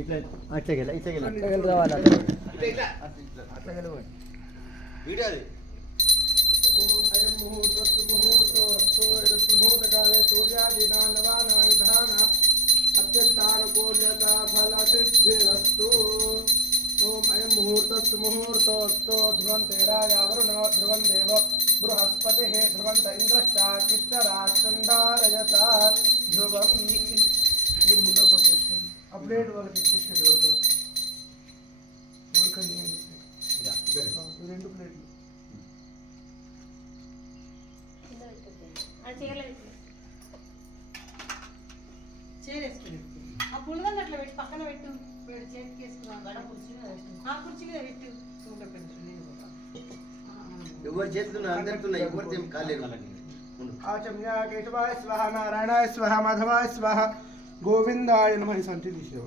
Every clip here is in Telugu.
ఇట్లా అట్లా గెల ఇట్లా గెల అట్లా గెల రావాలి అట్లా గెల వీడియో అది ఓం అయం ముహూర్తకాలే సూర్యాదీనా నవానాం గ్రహాణా అత్యంతానుకూల్యత ఫలసిద్ధిరస్తు ఓం అయం ముహూర్తోస్తు ధ్రువంతే రాజా వరుణో ధ్రువం దేవ బృహస్పతి ధ్రువంత ఇంద్రశ్చాకిష్టరాక్షంధారయత ధ్రువం మీరు ముందర కొట్టేసేయండి అప్డేట్ వాళ్ళకి ఇచ్చేసేయండి ఎవరికండి రెండు ప్లేట్లు ఆ పులిగల్ అట్లా పెట్టి పక్కన పెట్టు చేతికి వేసుకున్నా కుర్చీ మీద పెట్టు ఎవరు చేతులు అందరికీ ఎవరు కాలేదు ఆచమ్య కేశవాయ స్వాహ నారాయణాయ స్వాహ మాధవాయ స్వాహ గోవిందాయ నమః సంతి దిశో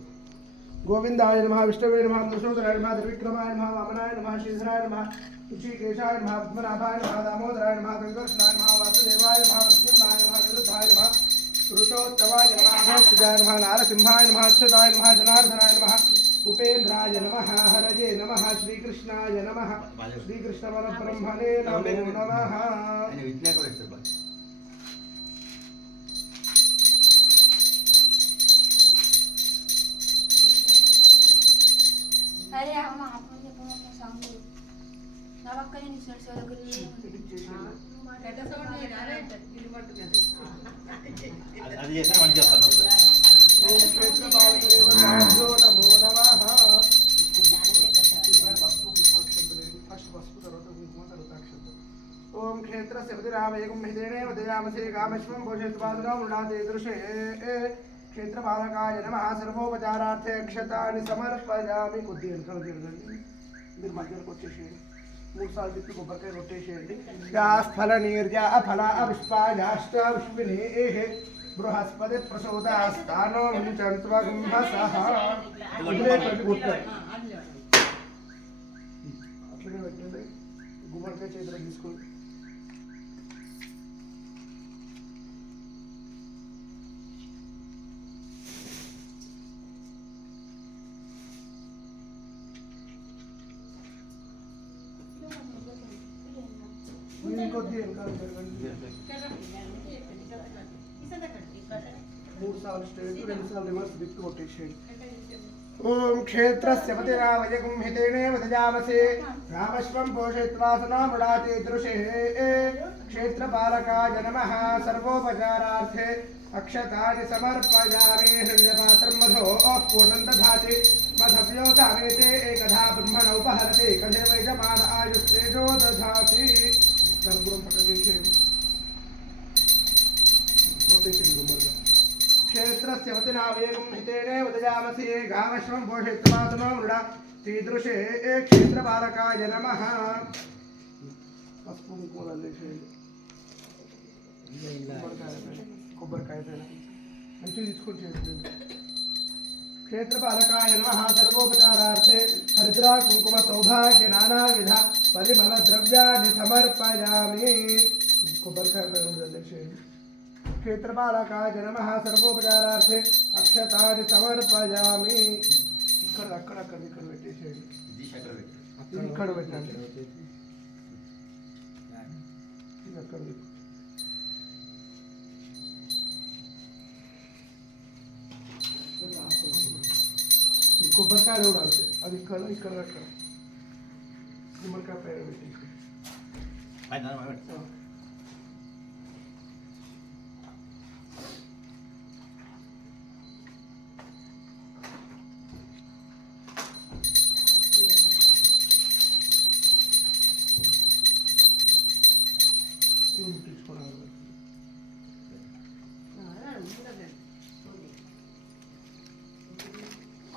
గోవిందాయ నమః విష్ణువే నమః మధుసూదనాయ నమః త్రివిక్రమాయ నమః వామనాయ నమః శ్రీధరాయ నమః ఋషికేశాయ నమః పద్మనాభాయ నమః దామోదరాయ నమః వెంకటేశ్వరాయ నమః వాసుదేవాయ నమః ప్రద్యుమ్నాయ నమః నిరుద్ధాయ నమః పురుషోత్తమాయ నమః అభోక్షజాయ నమః నారసింహాయ నమః అచ్యుతాయ నమః జనార్దనాయ నమః ఉపేంద్రాయ నమః హరయే నమః శ్రీకృష్ణాయ నమః శ్రీకృష్ణ పరబ్రహ్మణే నమో నమః अरे हम आपन के फोन में सांगू नवक कहीं नहीं सर सर गुल्ली పెద్ద సౌండ్ చేయరా ఇది పట్టుకున్నది అది చేస్తే మంచి చేస్తాను ఓం కృష్ణ బాలకరేవో నమో నమః ఫస్ట్ పసుపు తర్వాత కుంకుమ తర్వాత అక్షత ఓం క్షేత్రస్య విధిరామేకం హితేనే వదయామసే కామశ్వం భోషేత్వాదుగా మృడాతే దృశే క్షేత్రపాలకాయ నమః సర్వోపచారార్థే అక్షతాని సమర్పయామి కొద్దిగా వెనకాల తిరగండి మీరు మధ్యలోకి వచ్చేసేయండి 3 సార్లు తిప్పి కొబ్బరికాయ కొట్టేసేయండి యా ఫల నీర్జా ఫల పుష్పాయాష్ట పుష్పినేః బృహస్పతి ప్రసూతాస్తానో ముంచంత్వగుంభసః అట్లనే పెట్టండి గుమ్మడికాయ చేతిలో తీసుకోండి కొద్దిగా వెనకాల జరగండి 3 సార్లు స్ట్రైట్ 2 సార్లు రివర్స్ దిక్కు కొట్టేసేయండి ఓం క్షేత్రస్య పతిరావయకం హితేనే వదయామసే రామశ్వం పోషయిత్వాసనా మృడాతే దృశే క్షేత్రపాలకాయ నమః సర్వోపచారార్థే అక్షతాని సమర్పయామి హృదయపాత్రం మధో పూర్ణం దధాతి మధవ్యో సామేతే ఏకధా బ్రహ్మణ ఉపహరతి కథేవైజమాన ఆయుస్తేజో దధాతి కర్పూరం పట్టేసేయండి కొట్టేసేయండి గుమ్మడిగా క్షేత్రస్య వతినావేగం హితేనే ఉదయామసి గామశ్వం పోషయిత్వాసనో మృడా తీదృశే క్షేత్రపాలకాయ నమః పసుపు కుంకుమలు అల్లేసేయండి కొబ్బరికాయ పైన మంచిగా తీసుకొని చేసేయండి క్షేత్రపాలకాయ నమః సర్వోపచారార్థే హరిద్రా కుంకుమ సౌభాగ్య నానావిధ పరిమళ ద్రవ్యాన్ని సమర్పయామి కొబ్బరికాయ పైన అల్లేసేయండి క్షేత్రపాలకాయ నమః సర్వోపచారార్థే అక్షతాని సమర్పయామి ఇక్కడ పెట్టేసేయండి ఇక్కడ పెట్టండి ఇది అక్కడ కొబ్బరికాయ కూడా అంతే అది ఇక్కడ అక్కడ గుమ్మడికాయ పైన పెట్టేసి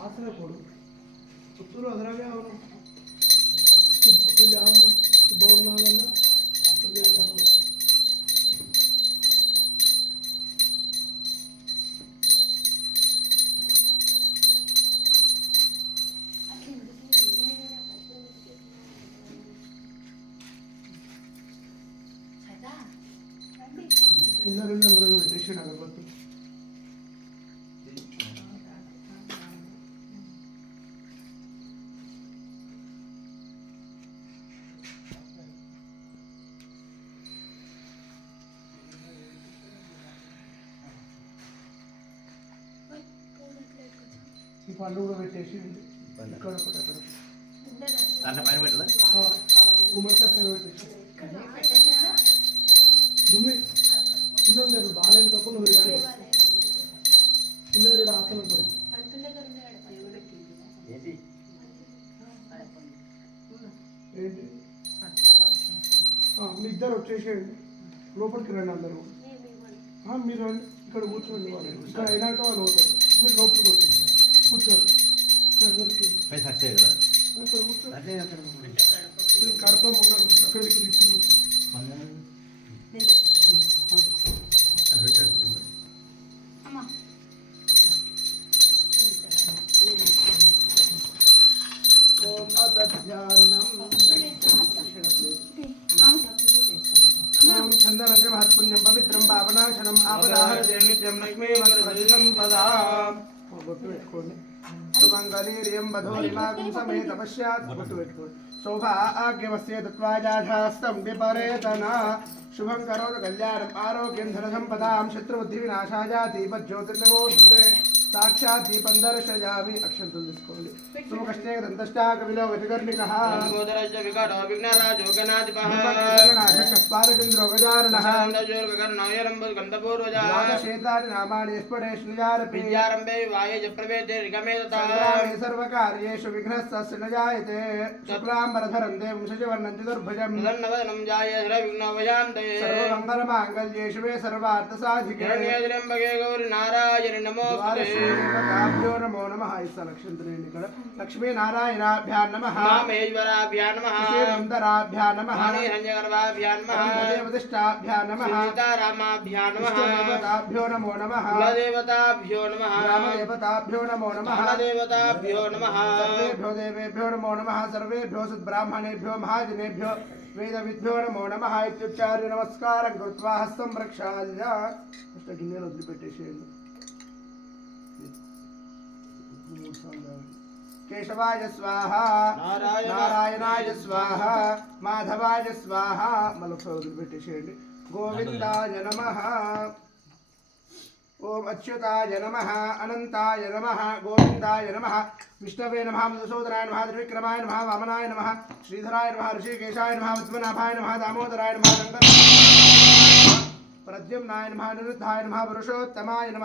आसना कोड पुत्तूर ಅದರಾಗೆ ಅವನು ಇಲ್ಲಿ ಅವನು ಬೋರ್ನಾಗಲ್ಲ ಒಳ್ಳೆ ಎಲ್ಲರಿಂದ ಅಂದ್ರೆ ಮೆಡಿಟೇಷನ್ ಆಗಬೇಕು ఈ పండు కూడా పెట్టేసి ఇక్కడ ఒకటి అక్కడ దాంట్లో పైన పెట్టదా గుమ్మడికాయ పైన పెట్టేసి దుమ్మి ಇನ್ನೊಂದೆರಡು ಬಾಳೆಹಣ್ಣು ತಗೊಂಡು ಹೋಗಿ ಇನ್ನೊಂದೆರಡು ಆಸನ ಕೊಡಿ ఏంటి ఏంటి మీ ఇద్దరు వచ్చేసేయండి లోపలికి రండి అందరూ మీరు రండి ఇక్కడ కూర్చోండి వాళ్ళు ఇక్కడ అయినాక వాళ్ళు అవుతారు మీరు లోపలికి వచ్చేసేయండి కూర్చోండి పైసా వచ్చాయి కదా అక్కడ కూర్చోండి కడప అక్కడ ఇక్కడ ఇచ్చి కూర్చోండి అమ్మా ఓం అతధ్యానం ఓం చందనం మహత్పుణ్యం పవిత్రం పావనాశనం ఆపదాహరం నిత్యం లక్ష్మీవత్సరం పదా బొట్టు పెట్టుకోండి సుమంగళీర్యం వధూరిమాగం సమేత పశ్చాత్ బొట్టు పెట్టుకోండి శోభా ఆగ్యమస్య తత్వాజాఢాస్తం విపరేతన శుభం కరోతు కళ్యాణం ఆరోగ్యం ధన సంపదాం శత్రుబుద్ధి వినాశాయ దీపజ్యోతిర్నమోస్తుతే సాక్షాత్ దీపం దర్శయామి అక్షంతులు తీసుకోండి సుముఖష్టే దంతష్టాకవిలో గజగర్ణికః నందోదరజ్జ వికటో విఘ్నరాజో గణాధిపః గణాధిపస్పారచంద్రో గజాననః నందజోర్గకర్ణాయరంబు గంధపూర్వజా ద్వాదశేతాని నామాని స్ఫుటేష్ణుజారపి విద్యారంభే వాయే ప్రవేదే రిగమేదతా సంగ్రామే సర్వకార్యేషు విఘ్నస్తస్య న జాయతే శుక్లాంబరధరం దేవం శశివర్ణం చతుర్భుజం తదన్నవదనం జాయే విఘ్నోపశాంతే సర్వమంగళమాంగళ్యే శివే సర్వార్థసాధికే హిరణ్యద్రంబగే గౌరి నారాయణి నమోస్తుతే ద్వాదశేతాభ్యో నమో నమః ఇస్తలక్షంత్రేణి ఇక్కడ లక్ష్మీనారాయణాభ్యా నమః మామేశ్వరాభ్యా నమః శ్రీమంతరాభ్యా నమః హిరణ్యగర్భాభ్యా నమః దేవతిష్టాభ్యా నమః సీతారామాభ్యా నమః ఇష్టదేవతాభ్యో నమో నమః కులదేవతాభ్యో నమః గ్రామదేవతాభ్యో నమో నమః కులదేవతాభ్యో నమః सर्वेभ्यो देवेभ्यो नमो नमः सर्वेभ्यो सद्ब्राह्मणेभ्यो महाजनेभ्यो वेदविद्भ्यो नमो नमः इत्युच्चार्य नमस्कारं कृत्वा हस्तं प्रक्षाल्य गिन्नेनु वदिलिपेट्टेसेయండి केशवाय स्वाहा नारायणाय स्वाहा माधवाय स्वाहा మళ్ళొకసారి వదిలిపెట్టేసేయండి గోవిందాయ నమః ओम अच्युताय नमः अनंताय नमः गोविंदाय नमः विष्णवे नमः मधुसूदनाय नमः त्रिविक्रमाय नमः वामनाय नमः श्रीधराय नमः ऋषिकेशाय नमः पद्मनाभाय नमः दामोदराय नमः प्रद्युम्नाय नमः निरुद्धाय नमः पुरुषोत्तमाय नमः